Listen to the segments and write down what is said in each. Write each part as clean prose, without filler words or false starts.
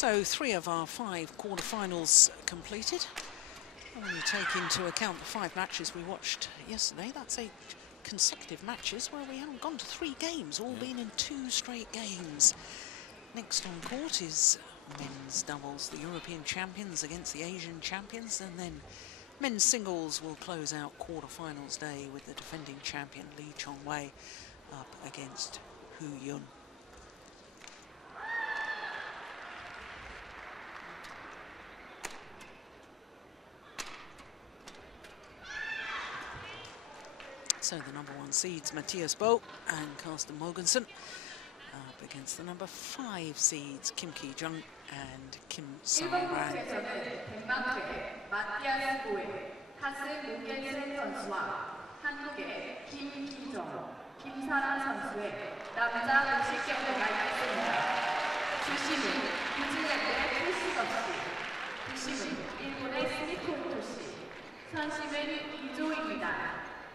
So 3 of our 5 quarterfinals completed. And when you take into account the 5 matches we watched yesterday, that's 8 consecutive matches where we haven't gone to 3 games, all been in 2 straight games. Next on court is men's doubles, the European champions against the Asian champions, and then men's singles will close out quarterfinals day with the defending champion Lee Chong-wei up against Hu Yun. So the number 1 seeds, Mathias and Carsten Mogensen, up against the number 5 seeds, Kim Ki-jung and Kim Sa-ran.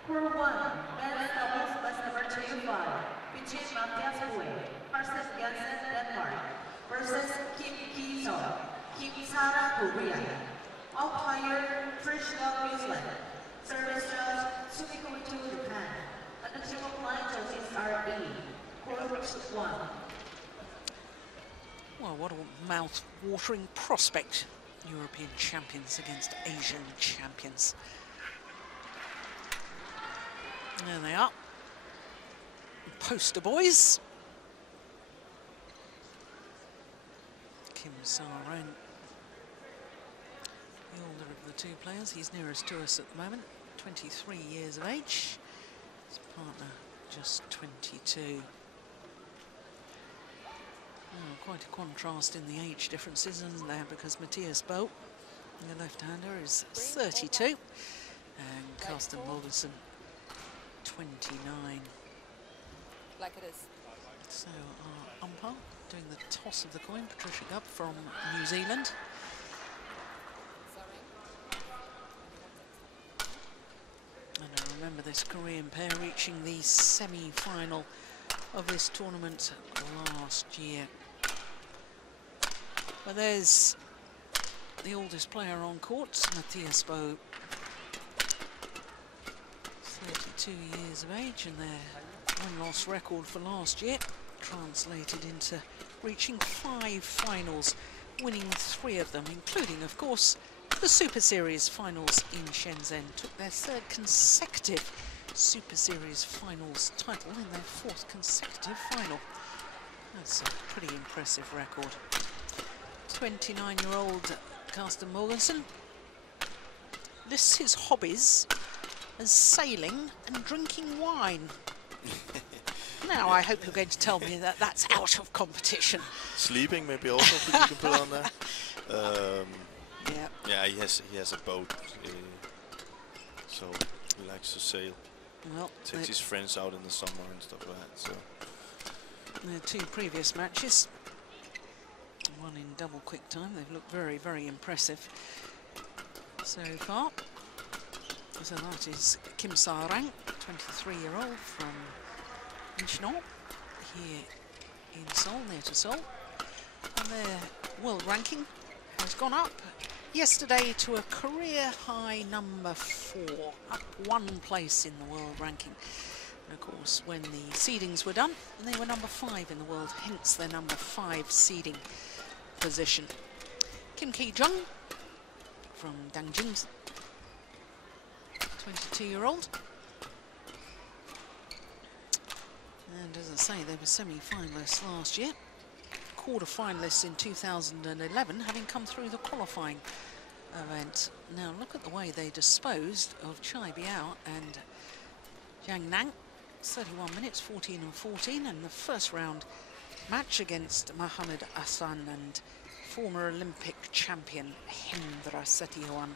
Core 1, men's doubles, class number 2-5, between Mathias, Carsten Denmark, versus Kim Ki-jung, Kim Sa-ran, Korea. Umpire, Krishna, New Zealand. Service judge, Sumiko Ito, Japan. And the team of line judges are E. Core 1. Well, what a mouth-watering prospect. European champions against Asian champions. There they are, poster boys. Kim Sa-ran, the older of the 2 players. He's nearest to us at the moment, 23 years of age. His partner just 22. Oh, quite a contrast in the age differences, isn't there? Because Mathias, the left-hander, is 32, and Carsten Mogensen 29. Like it is. So our umpire doing the toss of the coin, Patricia Gubb from New Zealand. And I remember this Korean pair reaching the semi-final of this tournament last year. But there's the oldest player on court, Mathias, 32 years of age, and their one-loss record for last year translated into reaching 5 finals, winning 3 of them, including, of course, the Super Series finals in Shenzhen. Took their 3rd consecutive Super Series finals title in their 4th consecutive final. That's a pretty impressive record. 29-year-old Carsten Mogensen lists his hobbies as sailing and drinking wine. Now, I hope you're going to tell me that that's out of competition. Sleeping, maybe also you can put on there. Yeah, he has a boat, so he likes to sail. Well, takes his friends out in the summer and stuff like that. So their 2 previous matches, one in double quick time, they've looked very, very impressive so far. So that is Kim Sa-ran, 23-year-old from Incheon, here in Seoul, near to Seoul. And their world ranking has gone up yesterday to a career-high number 4, up 1 place in the world ranking. And of course, when the seedings were done, they were number 5 in the world, hence their number 5 seeding position. Kim Ki-jung from Dangjing, 22-year-old. And as I say, they were semi-finalists last year, quarter-finalists in 2011, having come through the qualifying event. Now look at the way they disposed of Chai Biao and Zhang Nang. 31 minutes, 14 and 14, and the first round match against Mohamed Hassan and former Olympic champion Hendra Setiawan.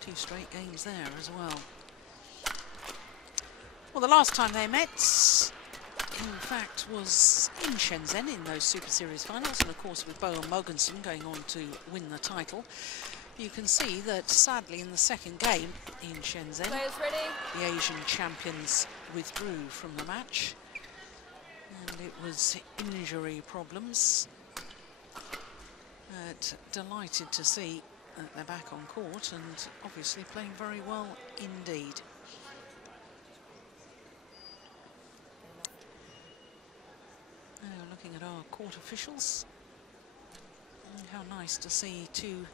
2 straight games there as well. Well, the last time they met, in fact, was in Shenzhen in those Super Series finals, and of course with Bo and Mogensen going on to win the title. You can see that sadly in the second game in Shenzhen, the Asian champions withdrew from the match, and it was injury problems. Delighted to see that they're back on court and obviously playing very well indeed. Now looking at our court officials. And how nice to see two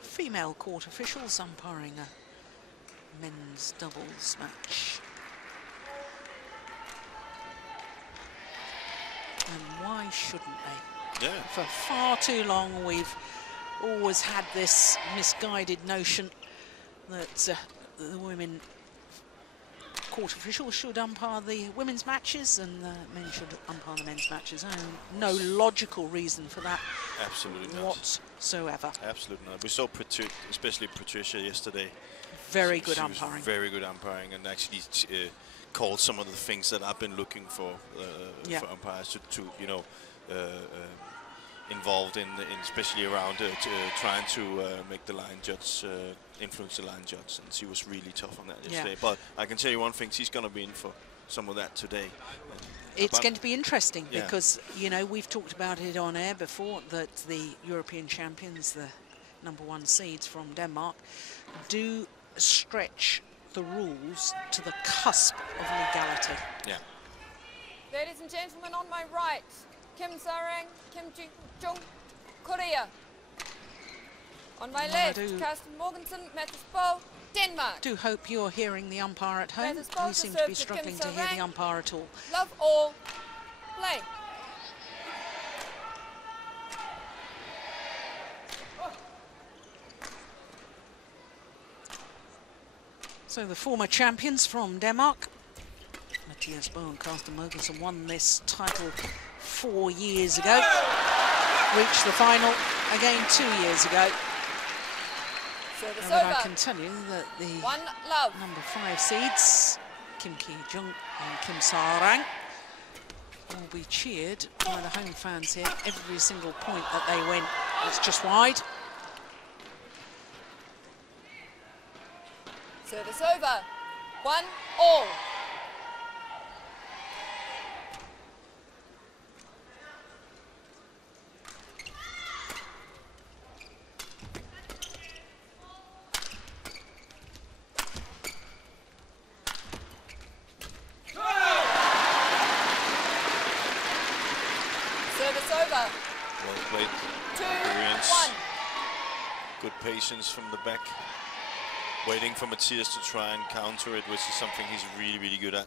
female court officials umpiring a men's doubles match. And why shouldn't they? Yeah. For far too long we've always had this misguided notion that the women court officials should umpire the women's matches and the men should umpire the men's matches. No logical reason for that. Absolutely not. Whatsoever. Absolutely not. We saw especially Patricia yesterday. Very good she umpiring. Was very good umpiring, and actually called some of the things that I've been looking for for umpires to you know, involved in especially around trying to make the line judge influence the line judge, and she was really tough on that yesterday. But I can tell you one thing: she's going to be in for some of that today. It's going to be interesting because you know, we've talked about it on air before that the European champions, the #1 seeds from Denmark, do stretch the rules to the cusp of legality. Yeah. Ladies and gentlemen, on my right, Kim Sarang, Kim Jung, Korea. On my left, Carsten Mogensen, Mathias, Denmark. Do hope you're hearing the umpire at home. We seem to be struggling to hear the umpire at all. Love all. Play. So the former champions from Denmark, Mathias and Carsten Mogensen, won this title 4 years ago. Reached the final again 2 years ago. But I can tell you that the #5 seeds, Kim Ki-jung and Kim Sarang, will be cheered by the home fans here. Every single point that they win, it's just wide. Service over. 1-all. Service over. Well played. 2-1. Good patience from the back. Waiting for Mathias to try and counter it, which is something he's really, really good at.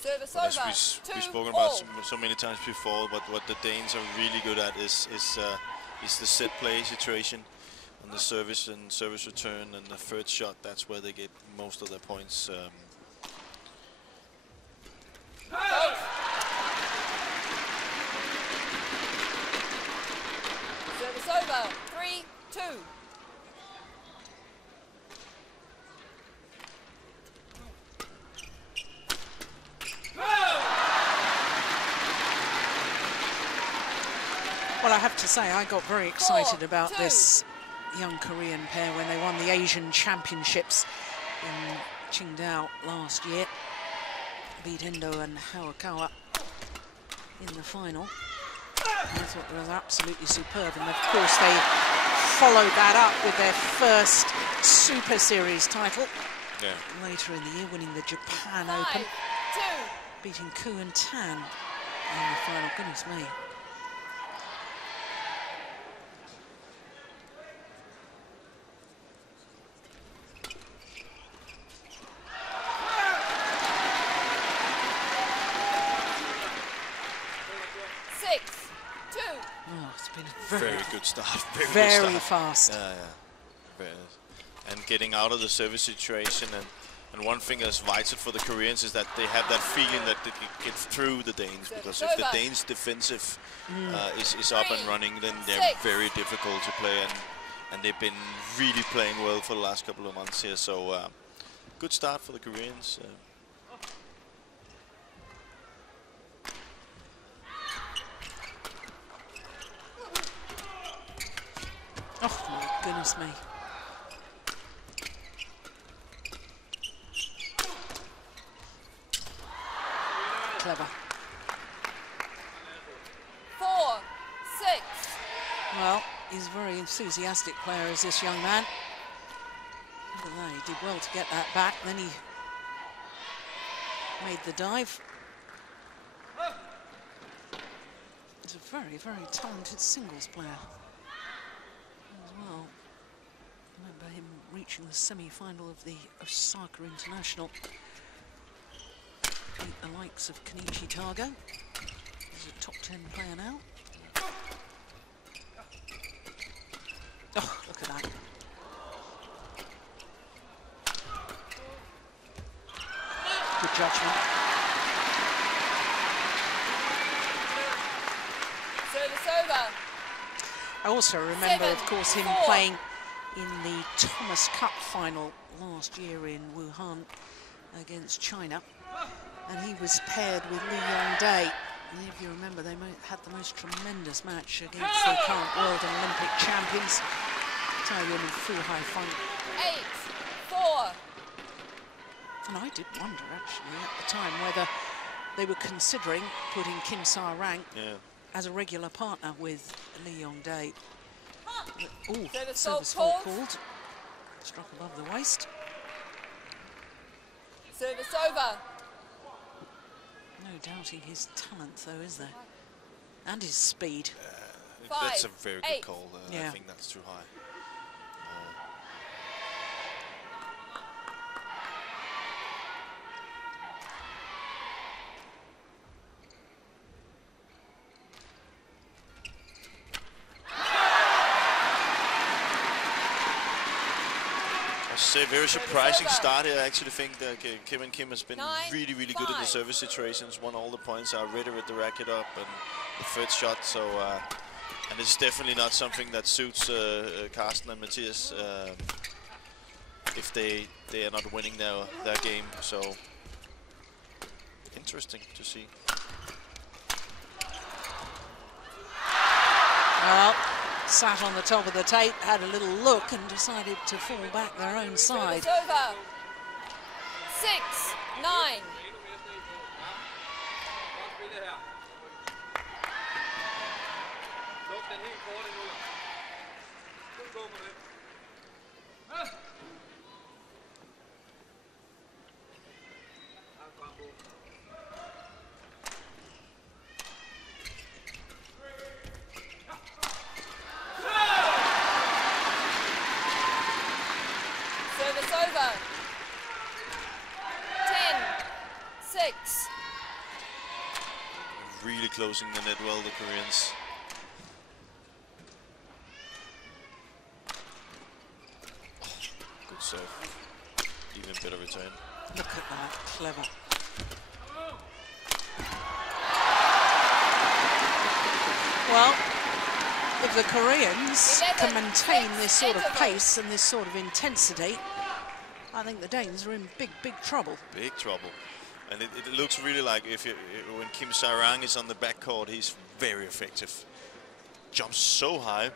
Service as over. we've spoken about so many times before, but what the Danes are really good at is the set play situation on the service and service return and the third shot. That's where they get most of their points. Service over. 3-2. Well, I have to say, I got very excited about this young Korean pair when they won the Asian Championships in Qingdao last year. Beat Endo and Hawakawa in the final. I thought it was absolutely superb, and of course they followed that up with their first Super Series title later in the year, winning the Japan Open, beating Koo and Tan in the final. Goodness me. Very good start. Very fast. Yeah. And getting out of the service situation. And one thing that's vital for the Koreans is that they have that feeling that they can get through the Danes. Because if the Danes' defensive is up and running, then they're very difficult to play. And they've been really playing well for the last couple of months here. So good start for the Koreans. Oh, my goodness me. Clever. Well, he's a very enthusiastic player, is this young man. Look at that, he did well to get that back, then he made the dive. He's a very, very talented singles player as well. Remember him reaching the semi-final of the Osaka International. Beat the likes of Kenichi Tago. He's a top 10 player now. Oh, look at that. Good judgment. Service over. I also remember, of course, him playing in the Thomas Cup final last year in Wuhan against China. And he was paired with Lee Yong-dae. And if you remember, they had the most tremendous match against the current world and Olympic champions, Taiyuan and Fu Haifeng. 8-4. And I did wonder, actually, at the time, whether they were considering putting Kim Sa-rang as a regular partner with Lee Yong-dae. Oh, service fault called. Struck above the waist. Service over. No doubting his talent, though, is there? And his speed. That's a very good call. Yeah. I think that's too high. A very surprising start here. I actually think that Kim has been really, really good in the service situations. Won all the points. Are ready with the racket up and the third shot. So, and it's definitely not something that suits Carsten and Mathias if they are not winning their game. So, interesting to see. Well, sat on the top of the tape, had a little look and decided to fall back their own side. It's over. 6-9. Closing the net well, the Koreans. Good serve. Even better return. Look at that, clever. Well, if the Koreans can maintain this sort of pace and this sort of intensity, I think the Danes are in big, big trouble. Big trouble. And it looks really like when Kim Sa-rang is on the backcourt, he's very effective. Jumps so high.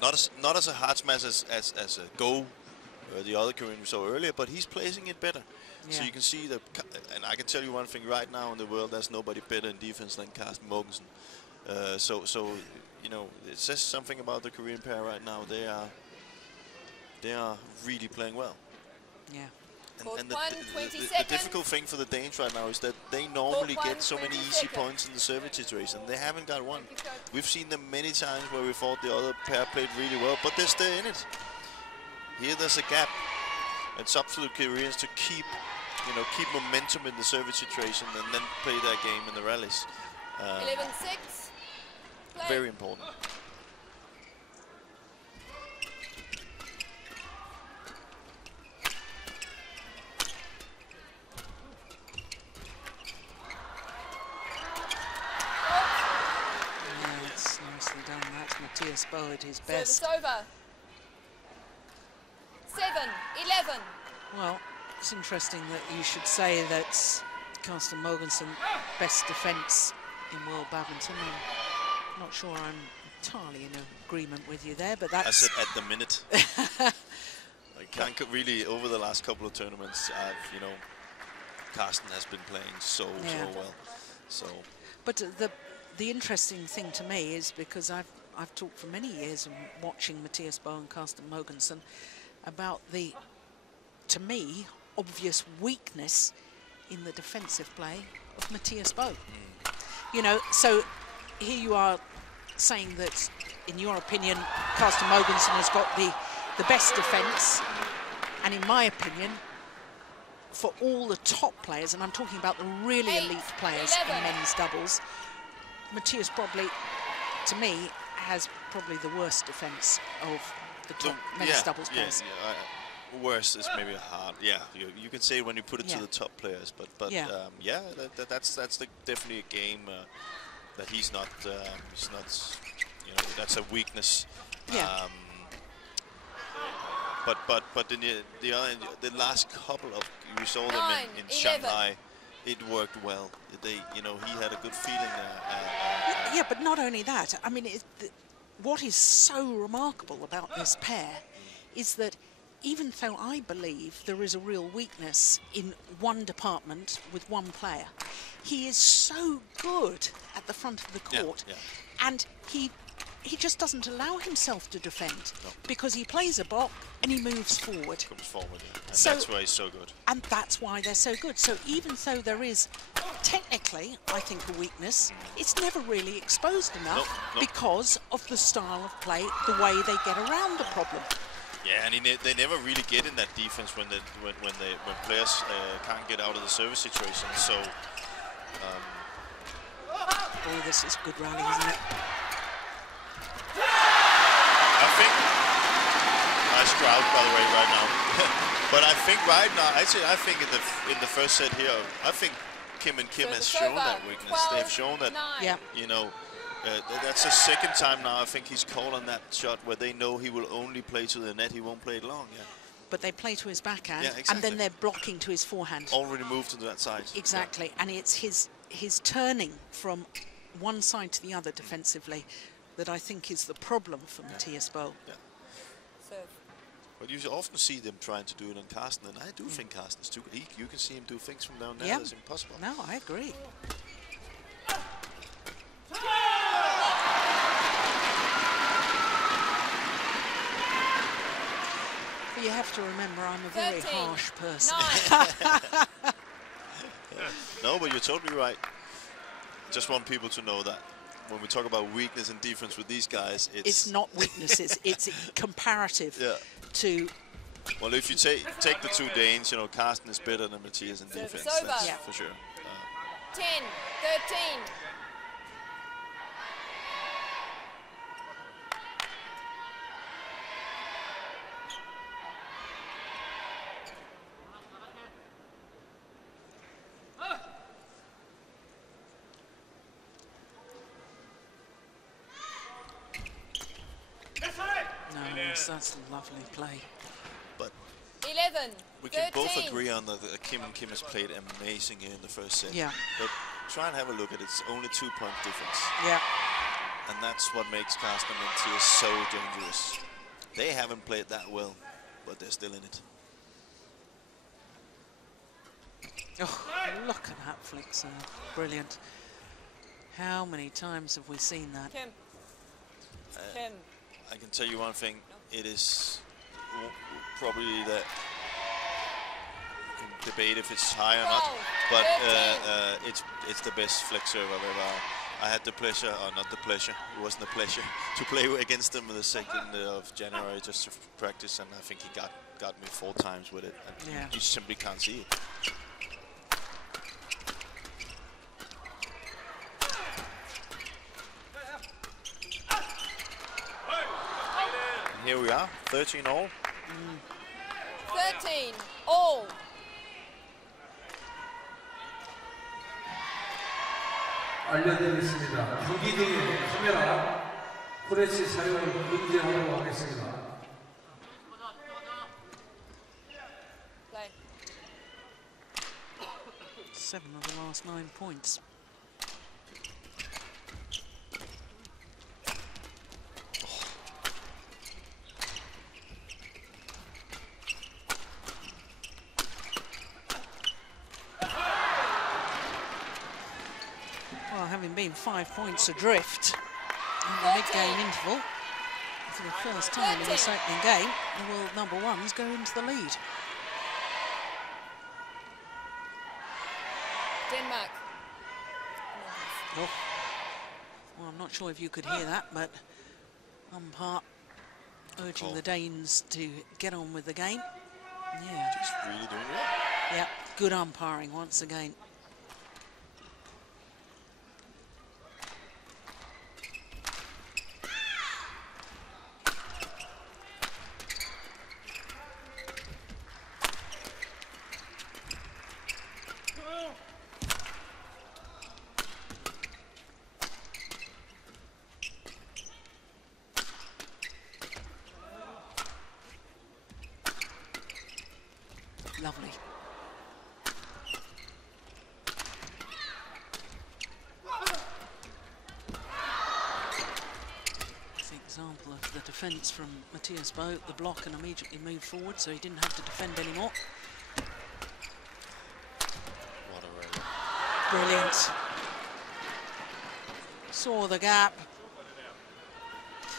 Not as a hard smash as a Go, the other Korean we saw earlier, but he's placing it better. Yeah. So you can see that, and I can tell you one thing right now in the world, there's nobody better in defense than Carsten Mogensen. So you know, it says something about the Korean pair right now. They are really playing well. Yeah. And the difficult thing for the Danes right now is that they normally get so many easy points in the service situation. They haven't got one. We've seen them many times where we thought the other pair played really well, but they're still in it. Here there's a gap. It's up to the Koreans to keep momentum in the service situation and then play their game in the rallies. 11-6. Very important. Mathias Bo at his best. Service over. 7-11. Well, it's interesting that you should say that Carsten Mogensen best defence in world badminton. I'm not sure I'm entirely in agreement with you there, but that's... I said at the minute. I can't really, over the last couple of tournaments, Carsten has been playing so well. So, but the interesting thing to me is because I've I've talked for many years watching Mathias Bo and Carsten Mogensen about the, to me, obvious weakness in the defensive play of Mathias Bo. You know, so here you are saying that, in your opinion, Carsten Mogensen has got the best defence, and in my opinion, for all the top players, and I'm talking about the really elite players in men's doubles, Mathias probably, to me, has probably the worst defence of the top men's doubles players. Worst is maybe hard. Yeah, you can say it when you put it to the top players, but that's definitely a game that he's not. You know, that's a weakness. Yeah. But in the last couple of, we saw them in Shanghai, it worked well. You know, he had a good feeling there. Yeah, but not only that. I mean, what is so remarkable about this pair is that even though I believe there is a real weakness in one department with one player, he is so good at the front of the court, and he just doesn't allow himself to defend because he plays a block and he moves forward. Comes forward, and so, that's why he's so good. And that's why they're so good. So even though there is technically, I think, a weakness, it's never really exposed enough because of the style of play, the way they get around the problem. Yeah, and they never really get in that defense when players can't get out of the service situation. So, oh, this is a good rally, isn't it? I think nice crowd, by the way, right now. But I think right now, actually, I think in the first set here, I think Kim has shown that weakness. They've shown that, you know. That's the second time now I think he's called on that shot where they know he will only play to the net, he won't play it long. But they play to his backhand, and then they're blocking to his forehand. Already moved to that side. Exactly, and it's his turning from one side to the other defensively that I think is the problem for Mathias Bo. But you often see them trying to do it on Carsten, and I do think Carsten's too good. You can see him do things from down there that's impossible. No, I agree. But you have to remember, I'm a very harsh person. No, but you're totally right. Just want people to know that when we talk about weakness and defense with these guys, it's not weaknesses. It's comparative to. Well, if you take the two Danes, you know, Carsten is better than Mathias in defense. That's for sure. 10, 13. That's a lovely play. But 11. We can 13. both agree on that Kim has played amazing here in the first set. Yeah. But try and have a look at it. It's only 2-point difference. Yeah. And that's what makes Carsten and Mathias so dangerous. They haven't played that well, but they're still in it. Oh, look at that flick serve. Brilliant. How many times have we seen that? Kim. I can tell you one thing. It is probably that you can debate if it's high or not, but it's the best flick serve I've ever had. I had the pleasure, or not the pleasure, it wasn't a pleasure, to play against him the 2nd of January just to practice, and I think he got me 4 times with it. And you simply can't see it. Here we are, 13 all. 13 all. 알려드리겠습니다. 경기 등의 카메라 프레시 사용을 금지하도록 하겠습니다. Play. 7 of the last 9 points. Having been 5 points adrift, in the mid-game interval. For the first time in this opening game, the world number ones go into the lead. Denmark. Oh. Well, I'm not sure if you could hear that, but umpire urging the Danes to get on with the game. Yeah. Just really doing it. Yeah, good umpiring once again. Lovely. That's the example of the defence from Mathias, the block, and immediately moved forward, so he didn't have to defend anymore. What a rally. Brilliant. Saw the gap.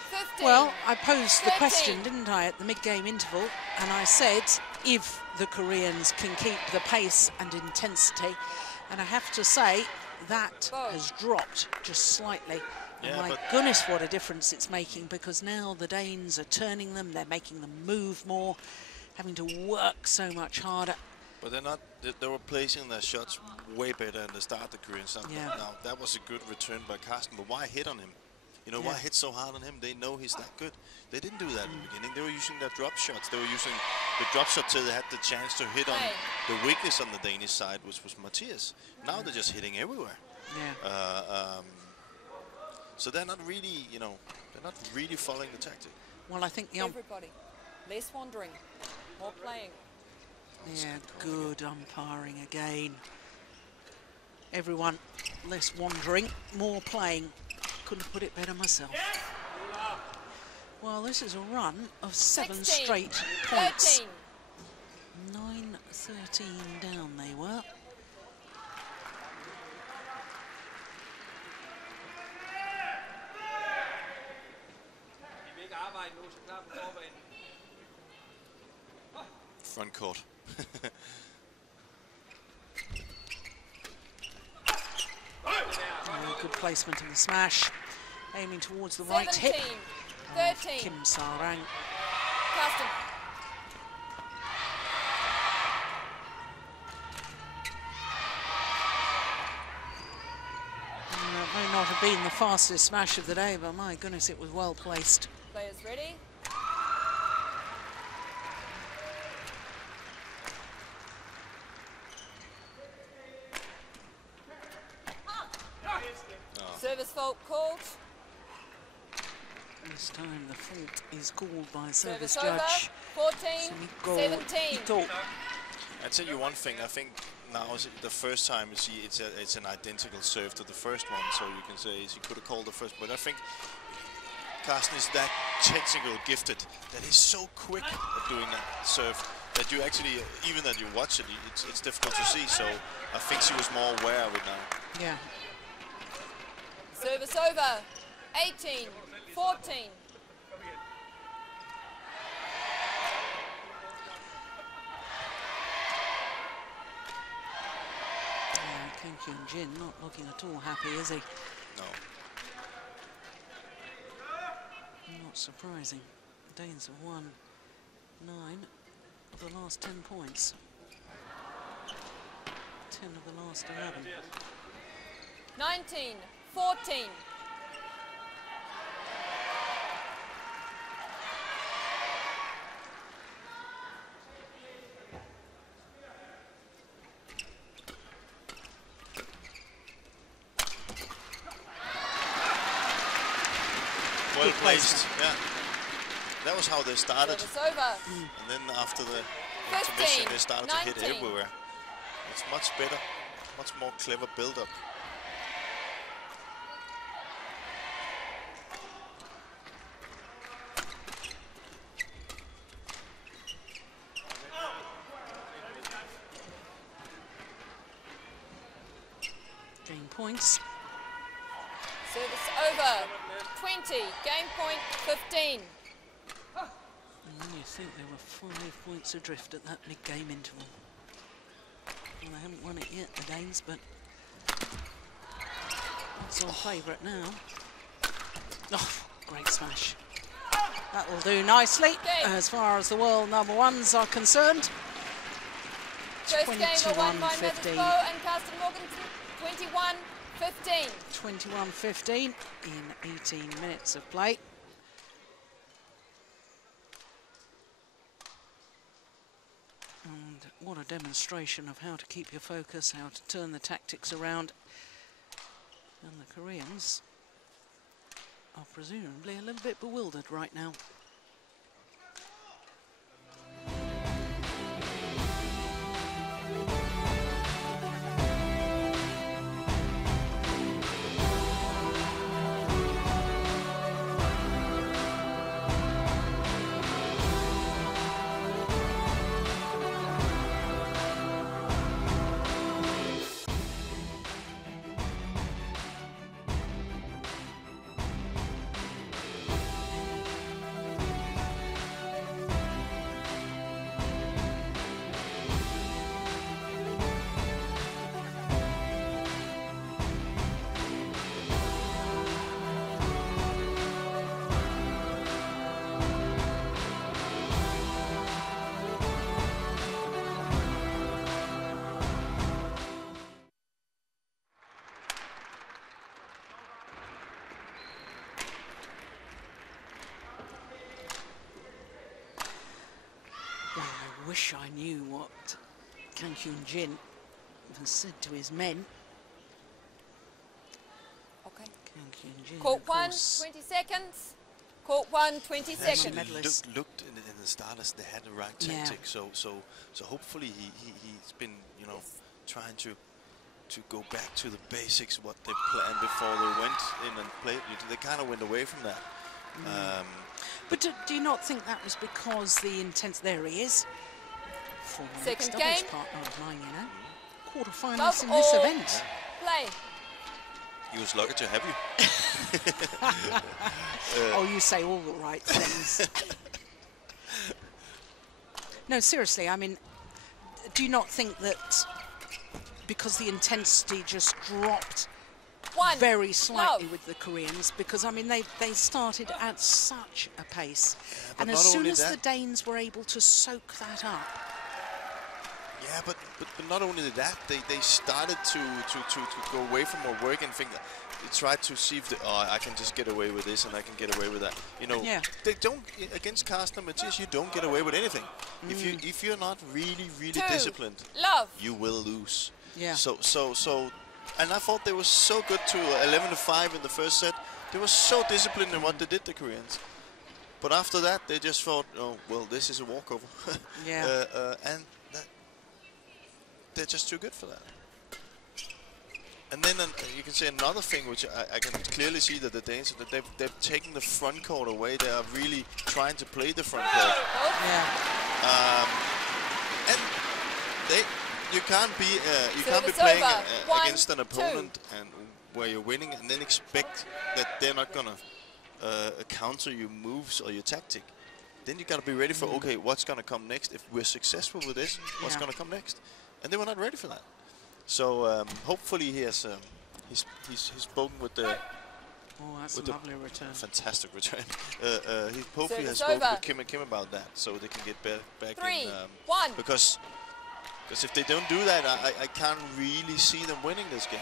15, Well, I posed the 13. question, didn't I, at the mid-game interval, and I said if the Koreans can keep the pace and intensity, and I have to say that has dropped just slightly. Yeah, and my goodness, what a difference it's making, because now the Danes are turning them, they're making them move more, having to work so much harder. But they're not. They were placing their shots way better at the start. The Koreans. Yeah. Now that was a good return by Carsten. But why hit on him? You know, why hit so hard on him? They know he's that good. They didn't do that in the beginning. They were using their drop shots. They were using the drop shots so they had the chance to hit on the weakness on the Danish side, which was Mathias. Now they're just hitting everywhere. Yeah. So they're not really, you know, they're not really following the tactic. Well, I think the Everybody, less wandering, more playing. yeah, good umpiring again. Everyone less wandering, more playing. Couldn't have put it better myself. Well, this is a run of 7 16, straight points. 13. 9-13 down they were. Front court. Good placement in the smash. Aiming towards the right 17, hip. 13. Kim Sarang. Carsten. It may not have been the fastest smash of the day, but my goodness, it was well placed. Players ready? Service fault called. This time the fault is called by Service service over. judge 14, 17. Ito. I'd tell you one thing. I think now is the first time you see it's an identical serve to the first one, so you can say he could have called the first. But I think Carsten is that technical gifted that he's so quick at doing that serve that you actually, even that you watch it, it's difficult to see. So I think she was more aware of it now. Yeah. Service over. 18, 14. Kim Kyung-jin not looking at all happy, is he? No. Not surprising. The Danes have won 9 of the last 10 points. 10 of the last 11. 19, 14. Well placed, yeah. That was how they started. Service over. And then after the 15, intermission, they started to hit 19. everywhere. It's much better, much more clever build-up. Gain points. Service over. 20. Game point 15. And then you think they were 5 points adrift at that mid-game interval. Well, they haven't won it yet, the Danes, but it's on favourite now. Oh, great smash. That will do nicely as far as the world #1s are concerned. First game won by Mathias and Carsten Mogensen, 21-15. 21-15 in 18 minutes of play. And what a demonstration of how to keep your focus, how to turn the tactics around. And the Koreans are presumably a little bit bewildered right now. I wish I knew what Kang Kyun-jin has said to his men. Okay. Kang Kyun-jin, Court of 1, course, 20 seconds. Court 1, 20 seconds. medalist. Looked in the start as they had the right Yeah. tactic. So hopefully he's been, you know, trying to go back to the basics, what they planned before they went in and played. They kind of went away from that. But do you not think that was because the intense... There he is. Former Second doubles game. partner of mine, you know. Quarterfinals Love in this all. event. Play. He was lucky to have you. Oh, you say all the right things. No, seriously, I mean, do you not think that because the intensity just dropped very slightly with the Koreans, because I mean they started at such a pace, and as soon as the Danes were able to soak that up. Yeah, but not only that, they started to go away from more work and think. They tried to see if I can just get away with this and I can get away with that. You know, they don't against Carsten and Mathias. You don't get away with anything. If you're not really disciplined, you will lose. Yeah. So. And I thought they were so good to 11-5 in the first set. They were so disciplined in what they did, the Koreans. But after that, they just thought, oh, well, this is a walkover. Yeah. And they're just too good for that. And then you can say another thing, which I can clearly see that the Danes, that they've taken the front court away. They are really trying to play the front court. Yeah. And you can't be playing against an opponent and where you're winning and then expect that they're not gonna counter your moves or your tactic. Then you gotta be ready for okay, what's gonna come next? If we're successful with this, what's gonna come next? And they were not ready for that. So hopefully he has he's spoken with the. Oh, that's a lovely return. Fantastic return. He hopefully has spoken with Kim about that, so they can get back in. Because if they don't do that, I can't really see them winning this game.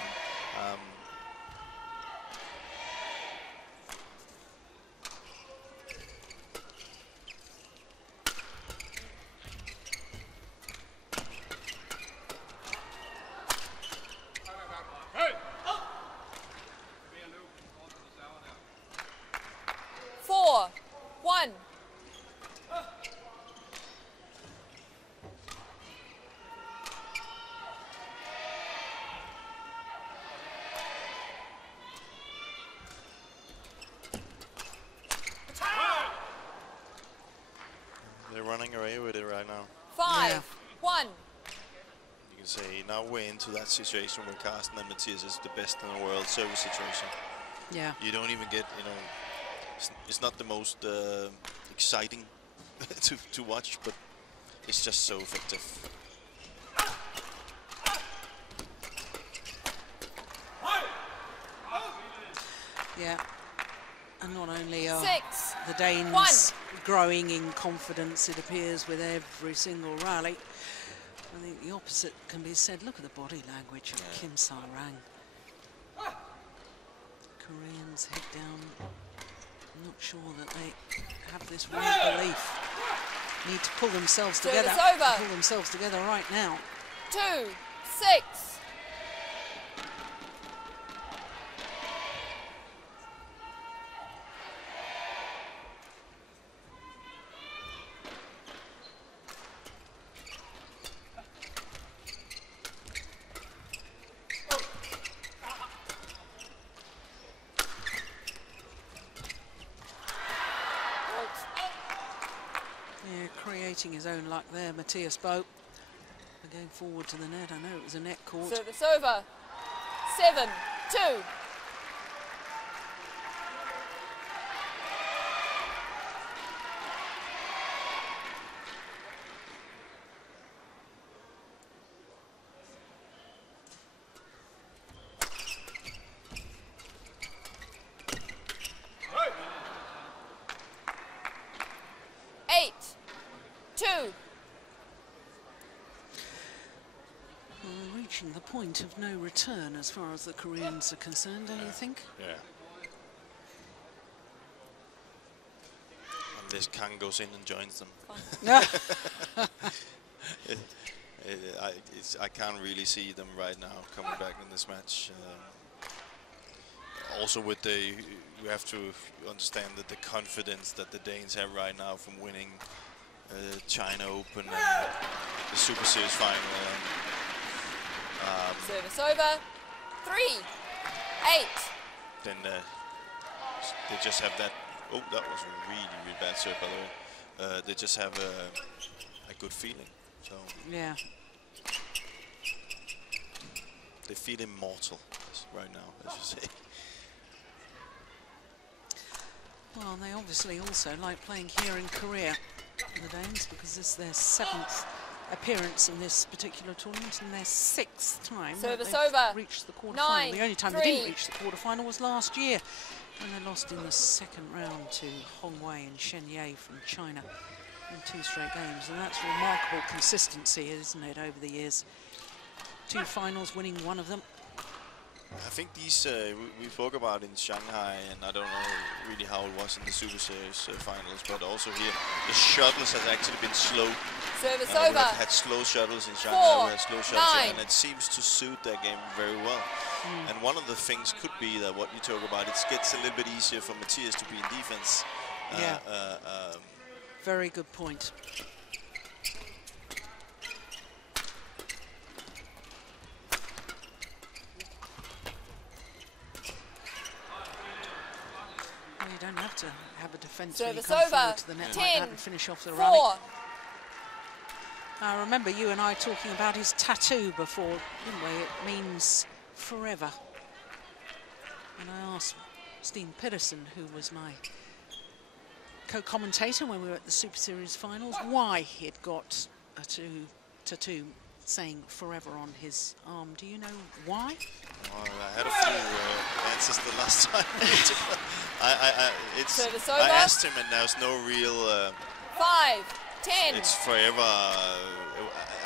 Running away with it right now. 5-1. You can say now we're into that situation where Carsten and Mathias is the best in the world service situation. Yeah. You don't even get, you know, it's not the most exciting to watch, but it's just so effective. Yeah. And not only are 6, the Danes 1. growing in confidence, it appears, with every single rally. I think the opposite can be said. Look at the body language of Kim Sa-rang. Koreans head down. I'm not sure that they have this real belief. Need to pull themselves together. Pull themselves together right now. 2, 6. His own luck there, Mathias Bo. Going forward to the net. I know it was a net court. Service over. 7, 2. The point of no return as far as the Koreans are concerned, don't you think? Yeah. And this Kang goes in and joins them. I can't really see them right now coming back in this match. Also with you have to understand that the confidence that the Danes have right now from winning China Open and the Superseries final. Service over. 3, 8. Then they just have that. Oh, that was a really, really bad serve, by the way. They just have a good feeling. So yeah, they feel immortal right now, as you say. Well, they obviously also like playing here in Korea, the Danes, because this is their 7th appearance in this particular tournament and their 6th time Service they've over. reached the quarterfinal. 9, the only time 3. they didn't reach the quarterfinal was last year, and they lost in the 2nd round to Hongwei and Shenyei from China in 2 straight games, and that's remarkable consistency, isn't it, over the years? 2 finals, winning 1 of them. I think these we spoke about in Shanghai, and I don't know really how it was in the Super Series finals, but also here the shuttles has actually been slow. Service We over. have had slow shuttles in Shanghai, 4, we had slow shuttles here, 9. and it seems to suit their game very well. And one of the things could be that what you talk about, it gets a little bit easier for Mathias to be in defense. Very good point. You don't have to have a defence when you Service come over. forward to the net 10, like that and finish off the 4. rally. I remember you and I talking about his tattoo before, didn't we? It means forever. And I asked Steen Pedersen, who was my co-commentator when we were at the Super Series finals, why he'd got a tattoo saying forever on his arm. Do you know why? Well, I had a few answers the last time. I asked him, and there's no real. 5, 10. It's forever.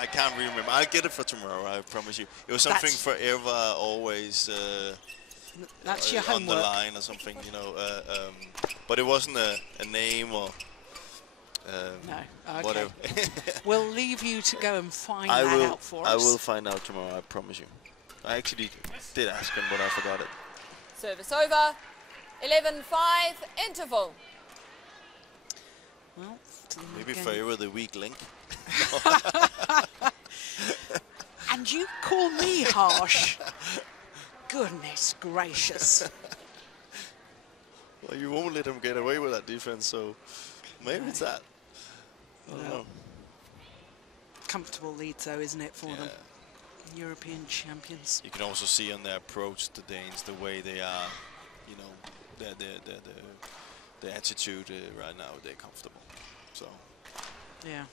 I can't really remember. I'll get it for tomorrow. I promise you. It was something forever, always. That's your on homework. the line or something, you know. But it wasn't a name or. No, okay. Whatever. We'll leave you to go and find that out for us. I will find out tomorrow, I promise you. I actually did ask him, but I forgot it. Service over. 11-5, interval. Well, maybe forever the weak link. And you call me harsh? Goodness gracious. Well, you won't let him get away with that defense, so maybe it's that. I don't know. Comfortable lead, though, isn't it, for them? European champions. You can also see on their approach, the Danes, the way they are, you know, their attitude right now. They're comfortable, so yeah,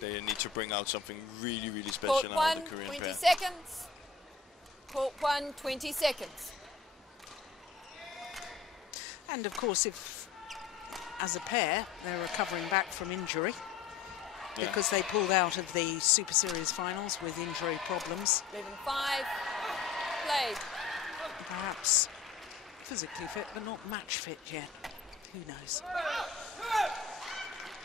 they need to bring out something really, really special Court out of 1, the Korean 20 pair. seconds. Court 1, 20 seconds. and of course, if as a pair they're recovering back from injury. Yeah. Because they pulled out of the Super Series finals with injury problems. 11-5. Played. Perhaps physically fit, but not match fit yet. Who knows?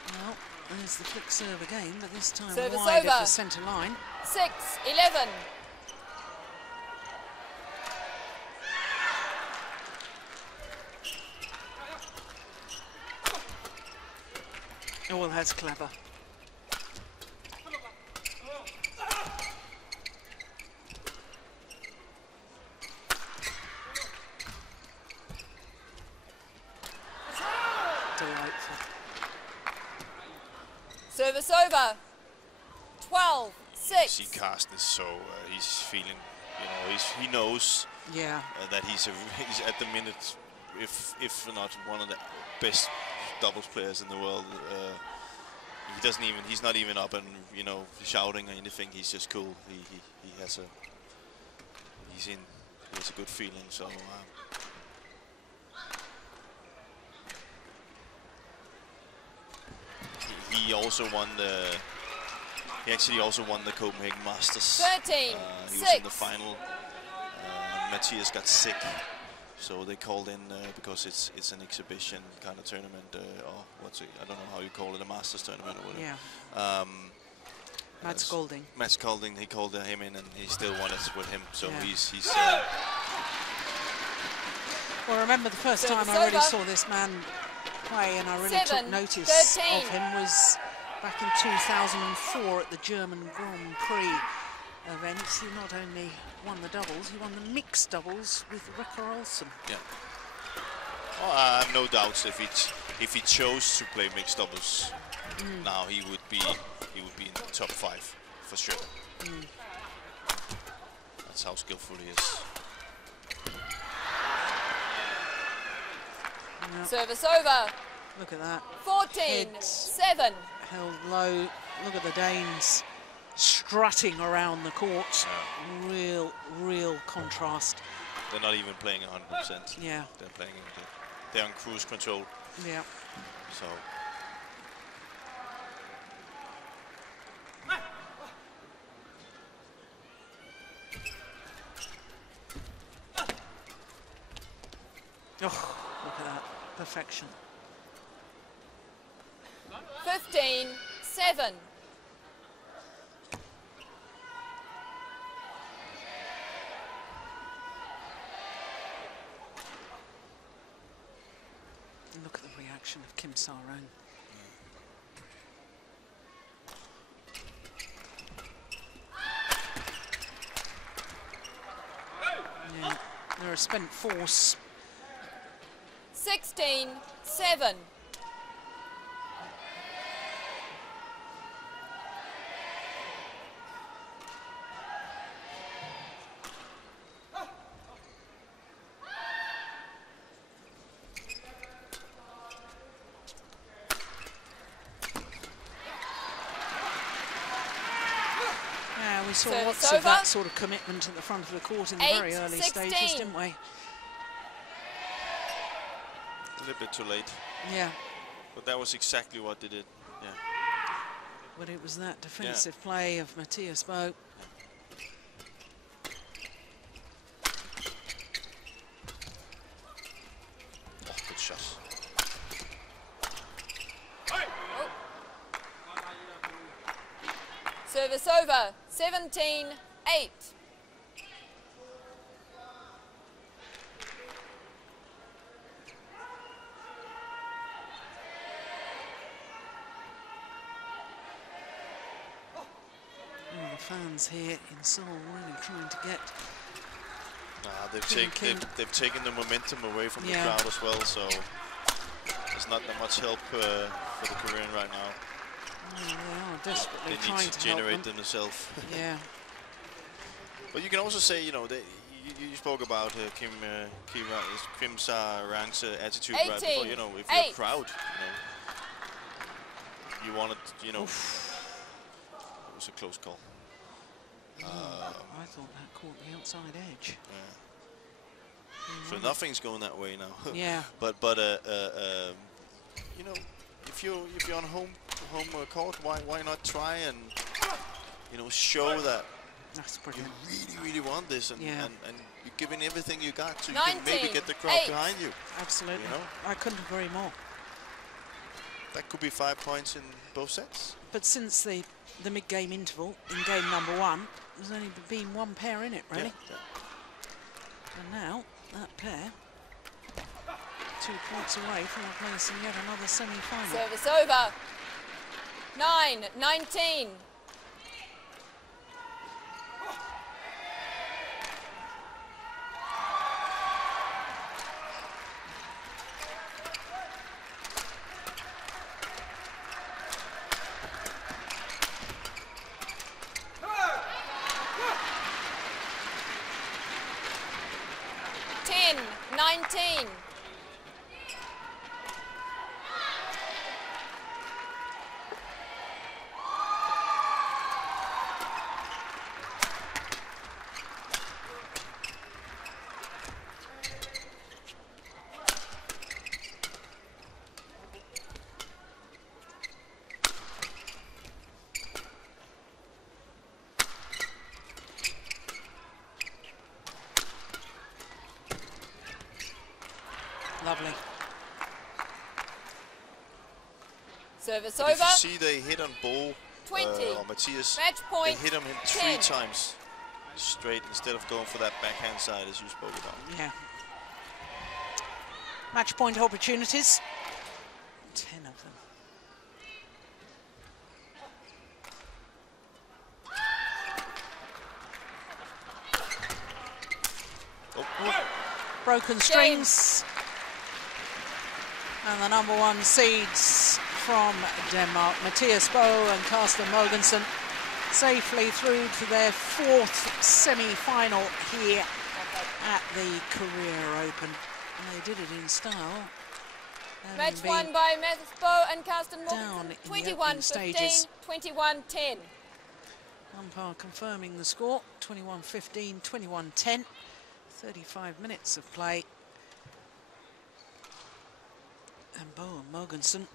Well, there's the flick serve again, but this time Service wide over. of the centre line. 6-11. Oh, well, that's clever. Delightful. Service over. 12-6. See, Carsten is so he's feeling, you know, he knows Yeah. that he's at the minute, if not one of the best doubles players in the world. He's not even up and, you know, shouting or anything. He's just cool. He has a good feeling. So he also won the. He actually also won the Copenhagen Masters. 13. He was in the final. Mathias got sick, so they called in because it's an exhibition kind of tournament, or what's it? I don't know how you call it, a Masters tournament or whatever. Yeah. Mads Golding. Mads Golding, he called him in, and he still won it with him. So Yeah. he's. Well, I remember the first Service time I really over. saw this man play, and I really 7, took notice 13. of him, was back in 2004 at the German Grand Prix events. He not only won the doubles, he won the mixed doubles with Ricker Olsen. Yeah. Well, I have no doubts if he chose to play mixed doubles, now he would be in the top 5 for sure. That's how skillful he is. Yep. Service over. Look at that. 14-7. Held low. Look at the Danes strutting around the court. Yeah. Real contrast. They're not even playing 100%. Yeah. They're playing. They're on cruise control. Yeah. So. Oh, look at that. Perfection. 15-7. Look at the reaction of Kim Sa-rung. Yeah, they're a spent force. 16-7. Yeah, we saw Service lots of over. that sort of commitment at the front of the court in the very early 8-16. stages, didn't we? A little bit too late. Yeah, But that was exactly what they did. Yeah. but it was that defensive play of Mathias Bo. Oh, good shot. Service over. 17-8. The fans here in Seoul really trying to get. They've taken the momentum away from the Yeah. crowd as well, so there's not that much help for the Korean right now. They are desperately They trying need to to help generate them. themselves. Yeah, But you can also say, you know, you spoke about Kim Sa-rang's attitude 18, right before. You know, if you're a crowd, you wanted, it was a close call. I thought that caught the outside edge. Yeah. So nothing's going that way now. Yeah. But if you're on home court, why not try and show that that's brilliant. You really want this, and you're giving everything you got, so you 19, can maybe get the crowd behind you. Absolutely. I couldn't agree more. That could be 5 points in both sets. But since the mid-game interval in game number 1, there's only been one pair in it, really. Yeah. And now that pair, 2 points away from replacing yet another semi-final. Service over. 9-19. Lovely. Service but over. if you see they hit on ball, 20. Or Mathias, Match point. they hit him 10. 3 times straight instead of going for that backhand side as you spoke about. Yeah. Match point opportunities. 10 of them. Broken strings. And the number 1 seeds from Denmark, Mathias and Carsten Mogensen, safely through to their 4th semi-final here at the Career Open. And they did it in style. Match won by Mathias and Carsten Mogensen, 21-15, 21-10. Umpire confirming the score, 21-15, 21-10. 35 minutes of play. And Mogensen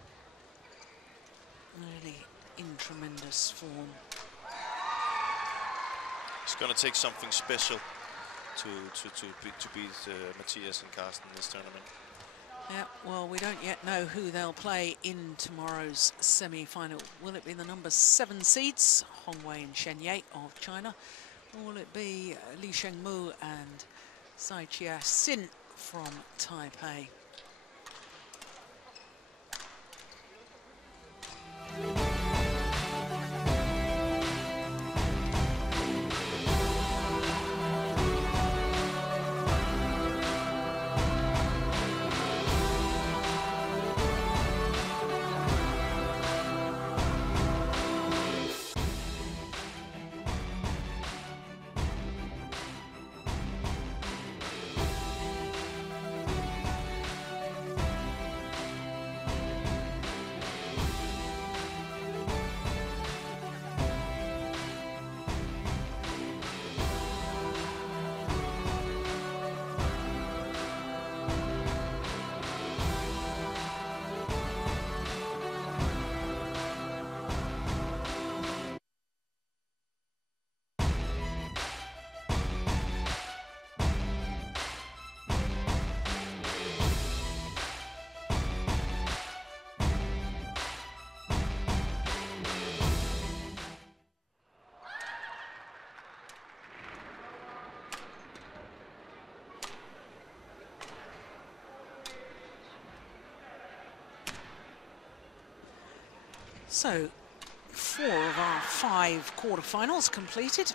really in tremendous form. It's going to take something special to beat Mathias and Carsten in this tournament. Yeah, well, we don't yet know who they'll play in tomorrow's semi-final. Will it be the number 7 seeds, Hongwei and Shenye of China, or will it be Li Shengmu and Sai Chia Sin from Taipei? So, 4 of our 5 quarterfinals completed,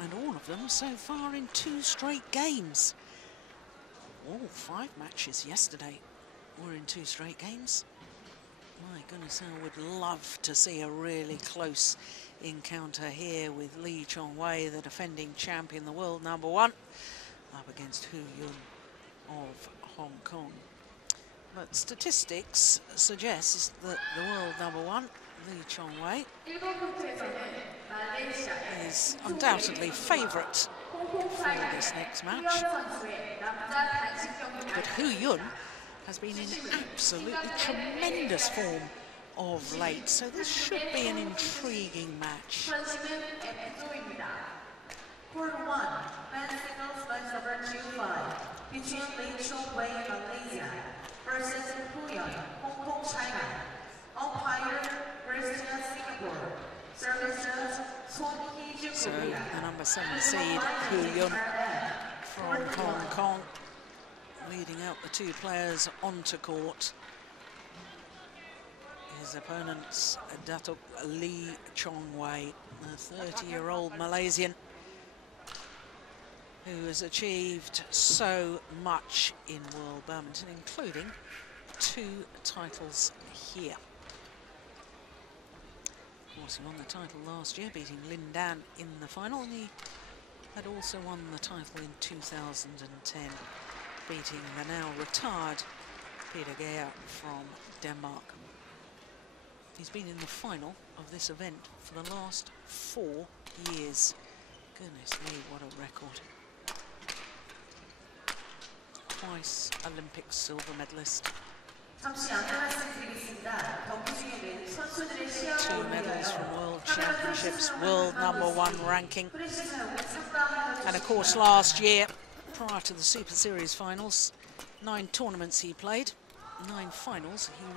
and all of them so far in 2 straight games. All 5 matches yesterday were in 2 straight games. My goodness, I would love to see a really close encounter here with Lee Chong-wei, the defending champion, the world #1, up against Hu Yun of Hong Kong. But statistics suggest that the world #1, Lee Chong-wei, is undoubtedly favourite for this next match. But Hu Yun has been in absolutely tremendous form of late, so this should be an intriguing match. Court 1, men's singles match number 2-5, between Lee Chong-wei, Malaysia, versus Hu Yun, Hong Kong, China. Umpire, Christian, Singapore. Service judge, Son Hee-ju, So Korea. the #7 seed, Hu Yun from Hong Kong, leading out the two players onto court. His opponent's Datuk Lee Chong-wei, a 30-year-old Malaysian who has achieved so much in world badminton, including 2 titles here. Of course, he won the title last year, beating Lin Dan in the final, and he had also won the title in 2010, beating the now retired Peter Geer from Denmark. He's been in the final of this event for the last 4 years. Goodness me, what a record. Twice Olympic silver medalist. 2 medals from World Championships, world #1 ranking. And of course last year, prior to the Super Series finals, 9 tournaments he played, 9 finals. He